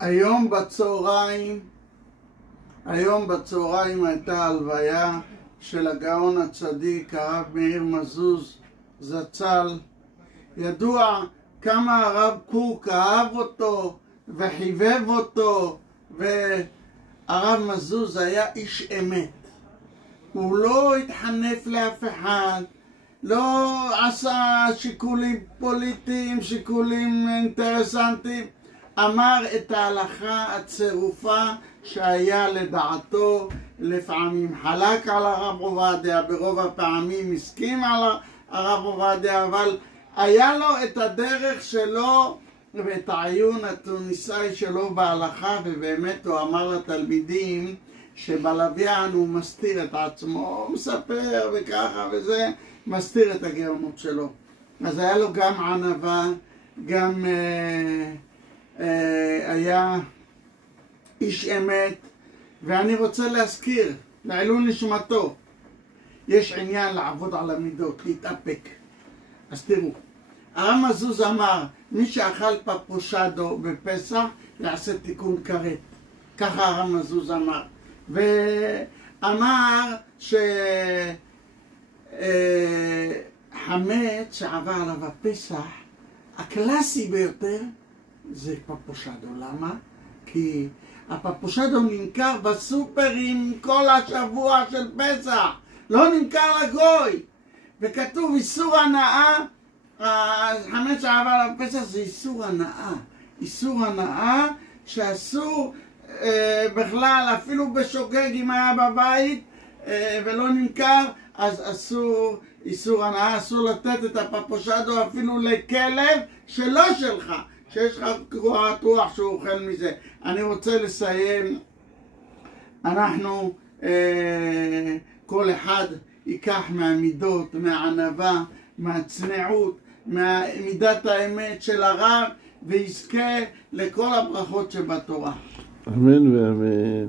היום בצהריים הייתה הלוויה של הגאון הצדיק הרב מאיר מזוז זצ"ל. ידוע כמה הרב קוק אהב אותו וחיבב אותו, והרב מזוז היה איש אמת. הוא לא התחנף לאף אחד, לא עשה שיקולים פוליטיים, שיקולים אינטרסנטיים. אמר את ההלכה הצירופה שהיה לדעתו. לפעמים חלק על הרב עובדיה, ברוב הפעמים הסכים על הרב עובדיה, אבל היה לו את הדרך שלו ואת העיון התוניסאי שלו בהלכה, ובאמת הוא אמר לתלמידים שבלוויין הוא מסתיר את עצמו, הוא מספר וככה וזה, מסתיר את הגאונות שלו. אז היה לו גם ענווה, גם היה איש אמת. ואני רוצה להזכיר, לעילוי נשמתו, יש עניין לעבוד על המידות, להתאפק. אז תראו, הרב מזוז אמר, מי שאכל פפושדו בפסח יעשה תיקון כרת. ככה הרב מזוז אמר. ואמר חמץ שעבר עליו הפסח, הקלאסי ביותר זה פפושדו. למה? כי הפפושדו נמכר בסופרים כל השבוע של פסח, לא נמכר לגוי. וכתוב איסור הנאה, חמץ שעבר עליו פסח זה איסור הנאה. איסור הנאה שאסור בכלל, אפילו בשוגג אם היה בבית ולא נמכר, אז אסור, איסור הנאה, אסור לתת את הפפושדו אפילו לכלב שלא שלך, שיש לך קורת רוח שהוא אוכל מזה. אני רוצה לסיים. אנחנו, כל אחד ייקח מהמידות, מהענווה, מהצניעות, ממידת האמת של הרב, ויזכה לכל הברכות שבתורה. אמן ואמן.